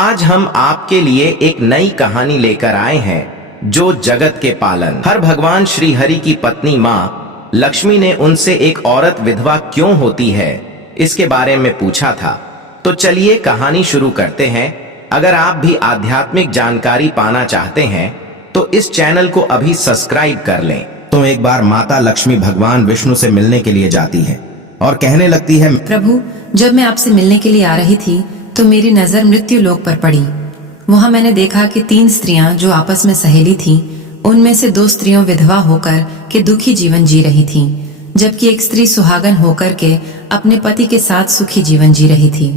आज हम आपके लिए एक नई कहानी लेकर आए हैं जो जगत के पालन हर भगवान श्री हरि की पत्नी माँ लक्ष्मी ने उनसे एक औरत विधवा क्यों होती है इसके बारे में पूछा था। तो चलिए कहानी शुरू करते हैं। अगर आप भी आध्यात्मिक जानकारी पाना चाहते हैं तो इस चैनल को अभी सब्सक्राइब कर लें। तो एक बार माता लक्ष्मी भगवान विष्णु से मिलने के लिए जाती है और कहने लगती है, प्रभु, जब मैं आपसे मिलने के लिए आ रही थी तो मेरी नजर मृत्यु लोक पर पड़ी। वहाँ मैंने देखा कि 3 स्त्रियां जो आपस में सहेली थीं, उनमें से 2 स्त्रियों विधवा होकर के दुखी जीवन जी रही थीं, जबकि एक स्त्री सुहागन होकर के अपने पति के साथ सुखी जीवन जी रही थी।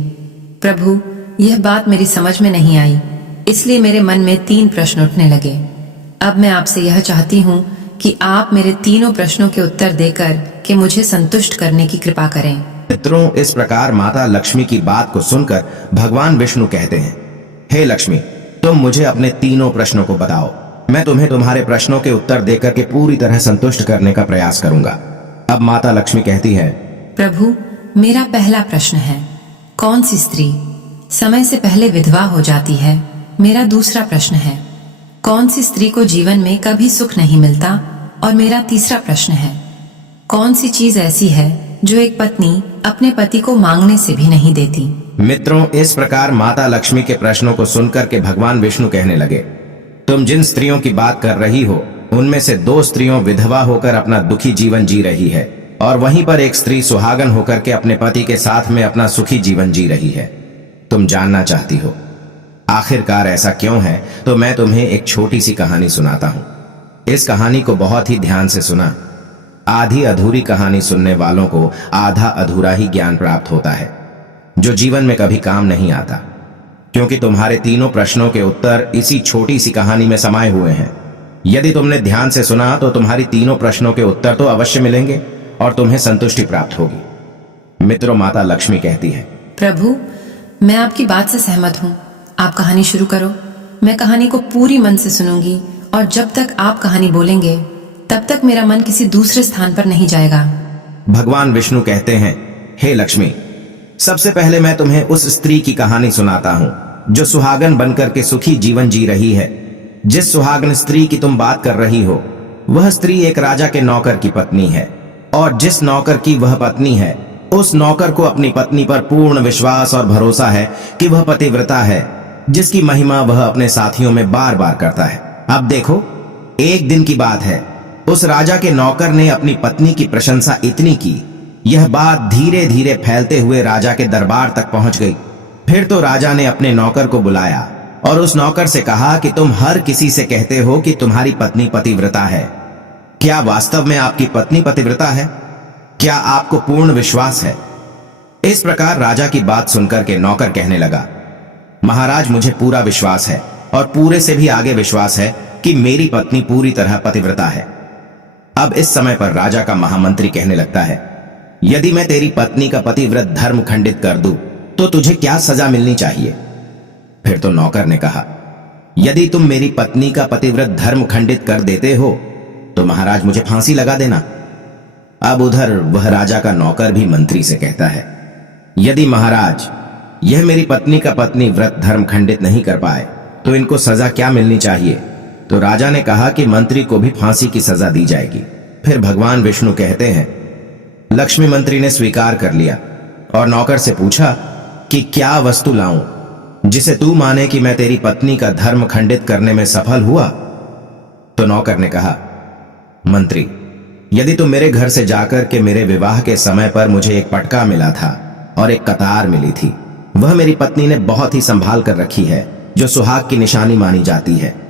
प्रभु, यह बात मेरी समझ में नहीं आई, इसलिए मेरे मन में 3 प्रश्न उठने लगे। अब मैं आपसे यह चाहती हूँ कि आप मेरे तीनों प्रश्नों के उत्तर देकर के मुझे संतुष्ट करने की कृपा करें। मित्रों, इस प्रकार माता लक्ष्मी की बात को सुनकर भगवान विष्णु कहते हैं, हे लक्ष्मी, तुम मुझे अपने तीनों प्रश्नों को बताओ। मैं तुम्हें तुम्हारे प्रश्नों के उत्तर देकर के पूरी तरह संतुष्ट करने का प्रयास करूंगा। अब माता लक्ष्मी कहती है, प्रभु, मेरा पहला प्रश्न है, कौन सी स्त्री समय से पहले विधवा हो जाती है? मेरा दूसरा प्रश्न है, कौन सी स्त्री को जीवन में कभी सुख नहीं मिलता? और मेरा तीसरा प्रश्न है, कौन सी चीज ऐसी है जो एक पत्नी अपने पति को मांगने से भी नहीं देती? मित्रों, इस प्रकार माता लक्ष्मी के प्रश्नों को सुनकर के भगवान विष्णु कहने लगे, तुम जिन स्त्रियों की बात कर रही हो उनमें से 2 स्त्रियों विधवा होकर अपना दुखी जीवन जी रही है और वहीं पर एक स्त्री सुहागन होकर के अपने पति के साथ में अपना सुखी जीवन जी रही है। तुम जानना चाहती हो आखिरकार ऐसा क्यों है, तो मैं तुम्हें एक छोटी सी कहानी सुनाता हूँ। इस कहानी को बहुत ही ध्यान से सुना। आधी अधूरी कहानी सुनने वालों को आधा अधूरा ही ज्ञान प्राप्त होता है जो जीवन में कभी काम नहीं आता, क्योंकि तुम्हारे तीनों प्रश्नों के उत्तर इसी छोटी सी कहानी में समाये हुए हैं। यदि तुमने ध्यान से सुना तो तुम्हारी तीनों प्रश्नों के उत्तर तो अवश्य मिलेंगे और तुम्हें संतुष्टि प्राप्त होगी। मित्रों, माता लक्ष्मी कहती है, प्रभु, मैं आपकी बात से सहमत हूँ। आप कहानी शुरू करो। मैं कहानी को पूरी मन से सुनूंगी और जब तक आप कहानी बोलेंगे तब तक मेरा मन किसी दूसरे स्थान पर नहीं जाएगा। भगवान विष्णु कहते हैं, हे लक्ष्मी, सबसे पहले मैं तुम्हें उस स्त्री की कहानी सुनाता हूँ जो सुहागन बनकर के सुखी जीवन जी रही है। जिस सुहागन स्त्री की तुम बात कर रही हो वह स्त्री एक राजा के नौकर की पत्नी है, और जिस नौकर की वह पत्नी है उस नौकर को अपनी पत्नी पर पूर्ण विश्वास और भरोसा है कि वह पतिव्रता है, जिसकी महिमा वह अपने साथियों में बार बार करता है। अब देखो, एक दिन की बात है, उस राजा के नौकर ने अपनी पत्नी की प्रशंसा इतनी की, यह बात धीरे धीरे फैलते हुए राजा के दरबार तक पहुंच गई। फिर तो राजा ने अपने नौकर को बुलाया और उस नौकर से कहा कि तुम हर किसी से कहते हो कि तुम्हारी पत्नी पतिव्रता है, क्या वास्तव में आपकी पत्नी पतिव्रता है? क्या आपको पूर्ण विश्वास है? इस प्रकार राजा की बात सुनकर के नौकर कहने लगा, महाराज, मुझे पूरा विश्वास है और पूरे से भी आगे विश्वास है कि मेरी पत्नी पूरी तरह पतिव्रता है। अब इस समय पर राजा का महामंत्री कहने लगता है, यदि मैं तेरी पत्नी का पतिव्रत धर्म खंडित कर दूं तो तुझे क्या सजा मिलनी चाहिए? फिर तो नौकर ने कहा, यदि तुम मेरी पत्नी का पतिव्रत धर्म खंडित कर देते हो तो महाराज मुझे फांसी लगा देना। अब उधर वह राजा का नौकर भी मंत्री से कहता है, यदि महाराज यह मेरी पत्नी का पत्नी व्रत धर्म खंडित नहीं कर पाए तो इनको सजा क्या मिलनी चाहिए? तो राजा ने कहा कि मंत्री को भी फांसी की सजा दी जाएगी। फिर भगवान विष्णु कहते हैं, लक्ष्मी मंत्री ने स्वीकार कर लिया और नौकर से पूछा कि क्या वस्तु लाऊं जिसे तू माने कि मैं तेरी पत्नी का धर्म खंडित करने में सफल हुआ? तो नौकर ने कहा, मंत्री, यदि तुम मेरे घर से जाकर के मेरे विवाह के समय पर मुझे एक पटका मिला था और एक कतार मिली थी, वह मेरी पत्नी ने बहुत ही संभाल कर रखी है, जो सुहाग की निशानी मानी जाती है।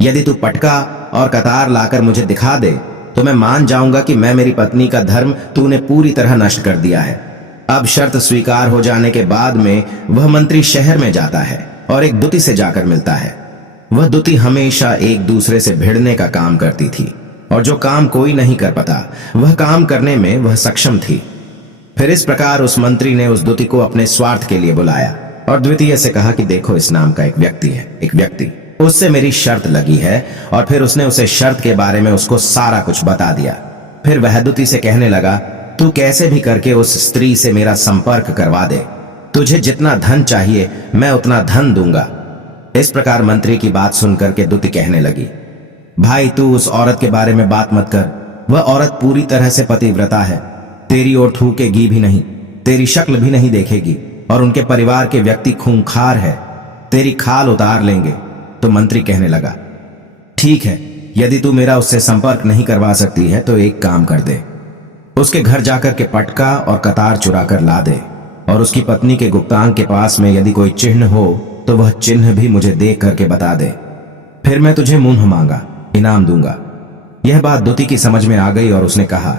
यदि तू पटका और कतार लाकर मुझे दिखा दे तो मैं मान जाऊंगा कि मैं मेरी पत्नी का धर्म तूने पूरी तरह नष्ट कर दिया है। अब शर्त स्वीकार हो जाने के बाद में वह मंत्री शहर में जाता है और एक दुती से जाकर मिलता है। वह दुती हमेशा एक दूसरे से भिड़ने का काम करती थी और जो काम कोई नहीं कर पाता वह काम करने में वह सक्षम थी। फिर इस प्रकार उस मंत्री ने उस दुती को अपने स्वार्थ के लिए बुलाया और द्वितीय से कहा कि देखो, इस नाम का एक व्यक्ति है, एक व्यक्ति, उससे मेरी शर्त लगी है। और फिर उसने उसे शर्त के बारे में उसको सारा कुछ बता दिया। फिर वह दुती से कहने लगा, तू कैसे भी करके उस स्त्री से मेरा संपर्क करवा दे, तुझे जितना धन चाहिए मैं उतना धन दूंगा, इस प्रकार मंत्री की बात सुनकर के दुति कहने लगी, भाई तू उस औरत के बारे में बात मत कर। वह औरत पूरी तरह से पतिव्रता है, तेरी ओर थूकेगी भी नहीं, तेरी शक्ल भी नहीं देखेगी, और उनके परिवार के व्यक्ति खूंखार है, तेरी खाल उतार लेंगे। तो मंत्री कहने लगा, ठीक है, यदि तू मेरा उससे संपर्क नहीं करवा सकती है तो एक काम कर दे, उसके घर जाकर के पटका और कतार चुरा कर ला दे, और उसकी पत्नी के गुप्तांग के पास में यदि कोई चिन्ह हो तो वह चिन्ह भी मुझे देख करके बता दे, फिर मैं तुझे मुंह मांगा इनाम दूंगा। यह बात दुति की समझ में आ गई और उसने कहा,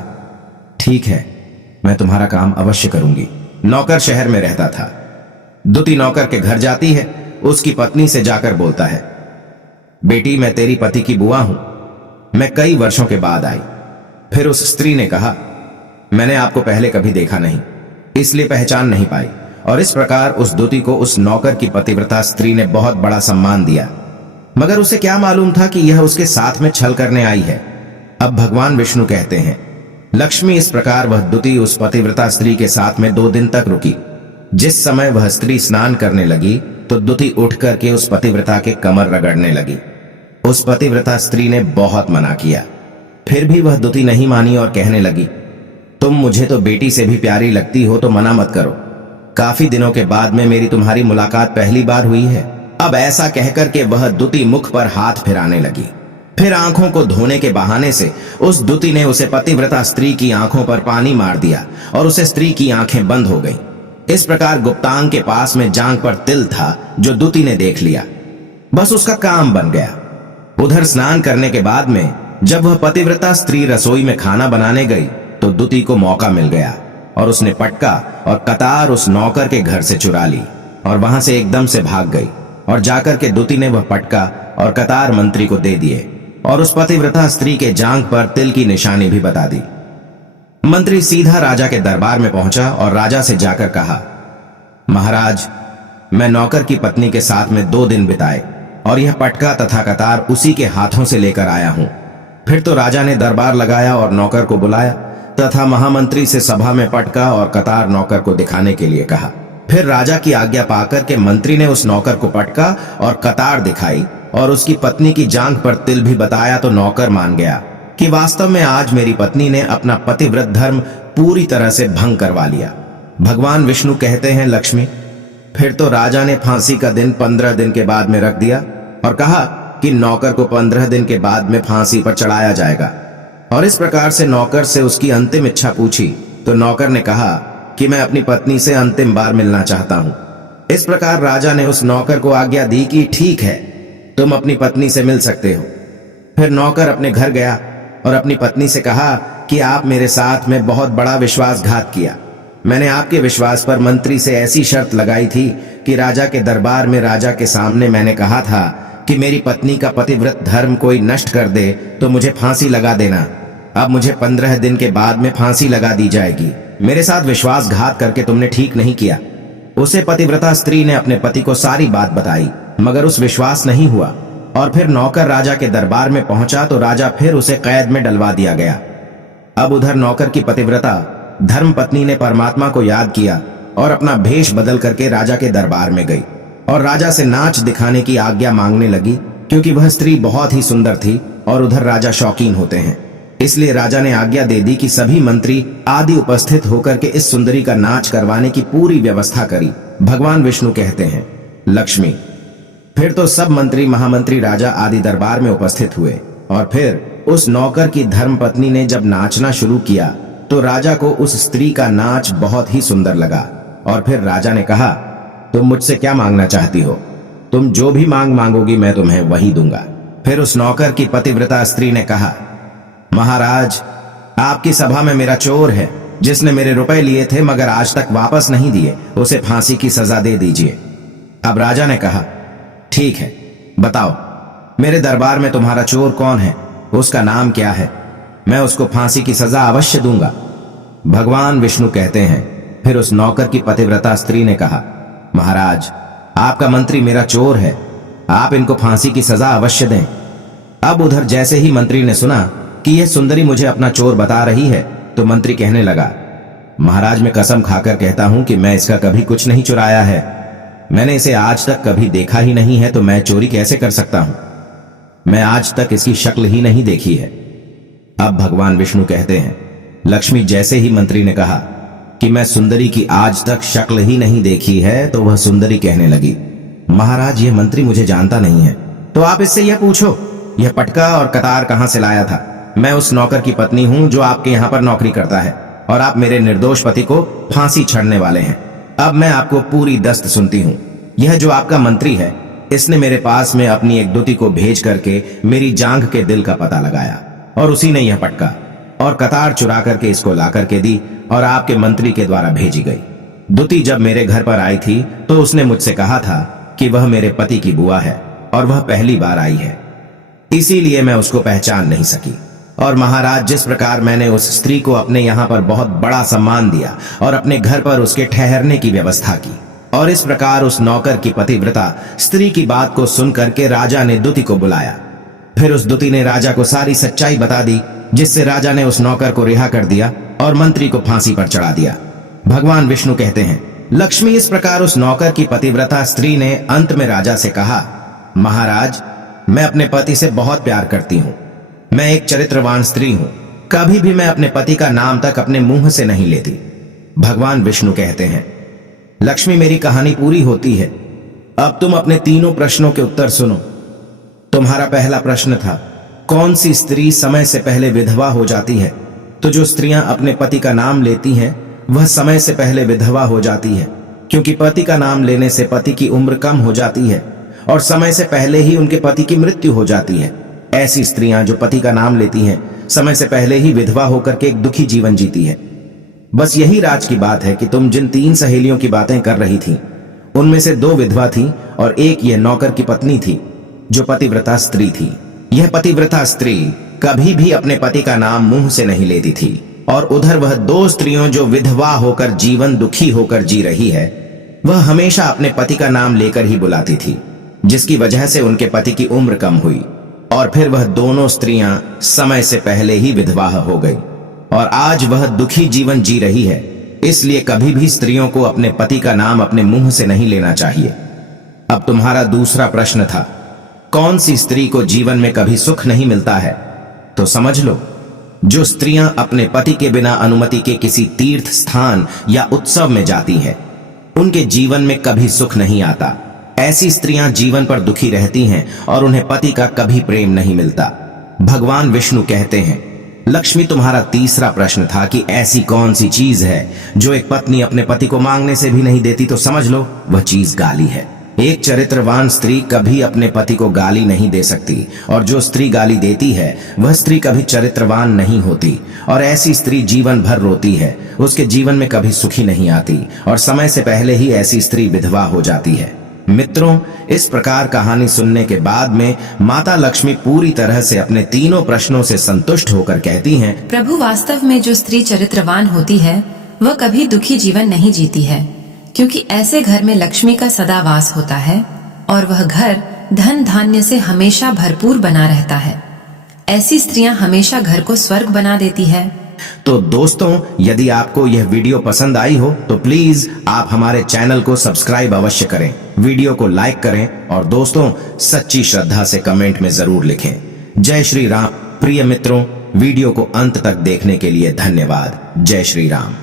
ठीक है, मैं तुम्हारा काम अवश्य करूंगी। नौकर शहर में रहता था। दुति नौकर के घर जाती है, उसकी पत्नी से जाकर बोलता है, बेटी मैं तेरी पति की बुआ हूं, मैं कई वर्षों के बाद आई। फिर उस स्त्री ने कहा, मैंने आपको पहले कभी देखा नहीं, इसलिए पहचान नहीं पाई। और इस प्रकार उस दुति को उस नौकर की पतिव्रता स्त्री ने बहुत बड़ा सम्मान दिया, मगर उसे क्या मालूम था कि यह उसके साथ में छल करने आई है। अब भगवान विष्णु कहते हैं, लक्ष्मी इस प्रकार वह दुति उस पतिव्रता स्त्री के साथ में 2 दिन तक रुकी। जिस समय वह स्त्री स्नान करने लगी तो दुति उठ करके उस पतिव्रता के कमर रगड़ने लगी। उस पतिव्रता स्त्री ने बहुत मना किया, फिर भी वह दुति नहीं मानी और कहने लगी, तुम मुझे तो बेटी से भी प्यारी लगती हो तो मना मत करो, काफी दिनों के बाद में मेरी तुम्हारी मुलाकात पहली बार हुई है। अब ऐसा कहकर के वह दुति मुख पर हाथ फिराने लगी। फिर आंखों को धोने के बहाने से उस दुति ने उसे पतिव्रता स्त्री की आंखों पर पानी मार दिया और उसे स्त्री की आंखें बंद हो गईं। इस प्रकार गुप्तांग के पास में जांघ पर तिल था जो दुति ने देख लिया, बस उसका काम बन गया। उधर स्नान करने के बाद में जब वह पतिव्रता स्त्री रसोई में खाना बनाने गई तो दुति को मौका मिल गया और उसने पटका और कतार उस नौकर के घर से चुरा ली और वहां से एकदम से भाग गई। और जाकर के दुति ने वह पटका और कतार मंत्री को दे दिए और उस पतिव्रता स्त्री के जांघ पर तिल की निशानी भी बता दी। मंत्री सीधा राजा के दरबार में पहुंचा और राजा से जाकर कहा, महाराज, मैं नौकर की पत्नी के साथ में 2 दिन बिताए और यह पटका तथा कतार उसी के हाथों से लेकर आया हूं। फिर तो राजा ने दरबार लगाया और नौकर को बुलाया तथा महामंत्री से सभा में पटका और कतार नौकर को दिखाने के लिए कहा। फिर राजा की आज्ञा पाकर के मंत्री ने उस नौकर को पटका और कतार दिखाई और उसकी पत्नी की जांघ पर तिल भी बताया तो नौकर मान गया कि वास्तव में आज मेरी पत्नी ने अपना पतिव्रत धर्म पूरी तरह से भंग करवा लिया। भगवान विष्णु कहते हैं, लक्ष्मी, फिर तो राजा ने फांसी का दिन 15 दिन के बाद में रख दिया और कहा कि नौकर को 15 दिन के बाद में फांसी पर चढ़ाया जाएगा। और इस प्रकार से नौकर से उसकी अंतिम इच्छा पूछी तो नौकर ने कहा कि मैं अपनी पत्नी से अंतिम बार मिलना चाहता हूं। इस प्रकार राजा ने उस नौकर को आज्ञा दी कि ठीक है, तुम अपनी पत्नी से मिल सकते हो। फिर नौकर अपने घर गया और अपनी पत्नी से कहा कि आप मेरे साथ में बहुत बड़ा विश्वासघात किया। मैंने आपके विश्वास पर मंत्री से ऐसी शर्त लगाई थी कि राजा के दरबार में राजा के सामने मैंने कहा था कि मेरी पत्नी का पतिव्रत धर्म कोई नष्ट कर दे तो मुझे फांसी लगा देना। अब मुझे 15 दिन के बाद में फांसी लगा दी जाएगी। मेरे साथ विश्वासघात करके तुमने ठीक नहीं किया। उसे पतिव्रता स्त्री ने अपने पति को सारी बात बताई, मगर उस विश्वास नहीं हुआ और फिर नौकर राजा के दरबार में पहुंचा तो राजा फिर उसे कैद में डलवा दिया गया। अब उधर नौकर की पतिव्रता धर्म पत्नी ने परमात्मा को याद किया और अपना भेष बदल करके राजा के दरबार में गई और राजा से नाच दिखाने की आज्ञा मांगने लगी, क्योंकि वह स्त्री बहुत ही सुंदर थी और उधर राजा शौकीन होते हैं। इसलिए राजा ने आज्ञा दे दी कि सभी मंत्री आदि उपस्थित होकर के इस सुंदरी का नाच करवाने की पूरी व्यवस्था करी। भगवान विष्णु कहते हैं, लक्ष्मी, फिर तो सब मंत्री, महामंत्री, राजा आदि दरबार में उपस्थित हुए और फिर उस नौकर की धर्म पत्नी ने जब नाचना शुरू किया तो राजा को उस स्त्री का नाच बहुत ही सुंदर लगा। और फिर राजा ने कहा, तुम मुझसे क्या मांगना चाहती हो? तुम जो भी मांगोगी मैं तुम्हें वही दूंगा। फिर उस नौकर की पतिव्रता स्त्री ने कहा, महाराज, आपकी सभा में मेरा चोर है जिसने मेरे रुपए लिए थे मगर आज तक वापस नहीं दिए, उसे फांसी की सजा दे दीजिए। अब राजा ने कहा, ठीक है, बताओ मेरे दरबार में तुम्हारा चोर कौन है, उसका नाम क्या है, मैं उसको फांसी की सजा अवश्य दूंगा। भगवान विष्णु कहते हैं, फिर उस नौकर की पतिव्रता स्त्री ने कहा, महाराज, आपका मंत्री मेरा चोर है, आप इनको फांसी की सजा अवश्य दें। अब उधर जैसे ही मंत्री ने सुना कि यह सुंदरी मुझे अपना चोर बता रही है तो मंत्री कहने लगा, महाराज, मैं कसम खाकर कहता हूं कि मैं इसका कभी कुछ नहीं चुराया है। मैंने इसे आज तक कभी देखा ही नहीं है, तो मैं चोरी कैसे कर सकता हूं? मैं आज तक इसकी शक्ल ही नहीं देखी है। अब भगवान विष्णु कहते हैं, लक्ष्मी जैसे ही मंत्री ने कहा कि मैं सुंदरी की आज तक शक्ल ही नहीं देखी है, तो वह सुंदरी कहने लगी, महाराज यह मंत्री मुझे जानता नहीं है, तो आप इससे यह पूछो यह पटका और कतार कहां से लाया था। मैं उस नौकर की पत्नी हूं जो आपके यहां पर नौकरी करता है, और आप मेरे निर्दोष पति को फांसी चढ़ने वाले हैं। अब मैं आपको पूरी दस्त सुनती हूं। यह जो आपका मंत्री है, इसने मेरे पास में अपनी एक दूती को भेज करके मेरी जांघ के दिल का पता लगाया, और उसी ने यह पटका और कतार चुरा करके इसको ला करके दी और आपके मंत्री के द्वारा भेजी गई। दूती जब मेरे घर पर आई थी तो उसने मुझसे कहा था कि वह मेरे पति की बुआ है और वह पहली बार आई है, इसीलिए मैं उसको पहचान नहीं सकी। और महाराज, जिस प्रकार मैंने उस स्त्री को अपने यहाँ पर बहुत बड़ा सम्मान दिया और अपने घर पर उसके ठहरने की व्यवस्था की, और इस प्रकार उस नौकर की पतिव्रता स्त्री की बात को सुन करके राजा ने दूती को बुलाया। फिर उस दूती ने राजा को सारी सच्चाई बता दी, जिससे राजा ने उस नौकर को रिहा कर दिया और मंत्री को फांसी पर चढ़ा दिया। भगवान विष्णु कहते हैं, लक्ष्मी इस प्रकार उस नौकर की पतिव्रता स्त्री ने अंत में राजा से कहा, महाराज मैं अपने पति से बहुत प्यार करती हूँ, मैं एक चरित्रवान स्त्री हूँ, कभी भी मैं अपने पति का नाम तक अपने मुंह से नहीं लेती। भगवान विष्णु कहते हैं, लक्ष्मी मेरी कहानी पूरी होती है, अब तुम अपने तीनों प्रश्नों के उत्तर सुनो। तुम्हारा पहला प्रश्न था, कौन सी स्त्री समय से पहले विधवा हो जाती है? तो जो स्त्रियां अपने पति का नाम लेती हैं वह समय से पहले विधवा हो जाती है, क्योंकि पति का नाम लेने से पति की उम्र कम हो जाती है और समय से पहले ही उनके पति की मृत्यु हो जाती है। ऐसी स्त्रियां जो पति का नाम लेती हैं समय से पहले ही विधवा होकर के एक दुखी जीवन जीती है। बस यही राज की बात है कि तुम जिन 3 सहेलियों की बातें कर रही थी, उनमें से 2 विधवा थी और एक यह नौकर की पत्नी थी जो पतिव्रता स्त्री थी। यह पतिव्रता स्त्री कभी भी अपने पति का नाम मुंह से नहीं लेती थी, और उधर वह 2 स्त्रियों जो विधवा होकर जीवन दुखी होकर जी रही है, वह हमेशा अपने पति का नाम लेकर ही बुलाती थी, जिसकी वजह से उनके पति की उम्र कम हुई और फिर वह दोनों स्त्रियां समय से पहले ही विधवा हो गई और आज वह दुखी जीवन जी रही है। इसलिए कभी भी स्त्रियों को अपने पति का नाम अपने मुंह से नहीं लेना चाहिए। अब तुम्हारा दूसरा प्रश्न था, कौन सी स्त्री को जीवन में कभी सुख नहीं मिलता है? तो समझ लो, जो स्त्रियां अपने पति के बिना अनुमति के किसी तीर्थ स्थान या उत्सव में जाती हैं, उनके जीवन में कभी सुख नहीं आता। ऐसी स्त्रियां जीवन पर दुखी रहती हैं और उन्हें पति का कभी प्रेम नहीं मिलता। भगवान विष्णु कहते हैं, लक्ष्मी तुम्हारा तीसरा प्रश्न था कि ऐसी कौन सी चीज है जो एक पत्नी अपने पति को मांगने से भी नहीं देती? तो समझ लो, वह चीज गाली है। एक चरित्रवान स्त्री कभी अपने पति को गाली नहीं दे सकती, और जो स्त्री गाली देती है वह स्त्री कभी चरित्रवान नहीं होती, और ऐसी स्त्री जीवन भर रोती है, उसके जीवन में कभी सुखी नहीं आती, और समय से पहले ही ऐसी स्त्री विधवा हो जाती है। मित्रों, इस प्रकार कहानी सुनने के बाद में माता लक्ष्मी पूरी तरह से अपने तीनों प्रश्नों से संतुष्ट होकर कहती हैं, प्रभु, वास्तव में जो स्त्री चरित्रवान होती है वह कभी दुखी जीवन नहीं जीती है, क्योंकि ऐसे घर में लक्ष्मी का सदा वास होता है और वह घर धन धान्य से हमेशा भरपूर बना रहता है। ऐसी स्त्रियां हमेशा घर को स्वर्ग बना देती है। तो दोस्तों, यदि आपको यह वीडियो पसंद आई हो तो प्लीज आप हमारे चैनल को सब्सक्राइब अवश्य करें, वीडियो को लाइक करें और दोस्तों सच्ची श्रद्धा से कमेंट में जरूर लिखें। जय श्री राम। प्रिय मित्रों, वीडियो को अंत तक देखने के लिए धन्यवाद। जय श्री राम।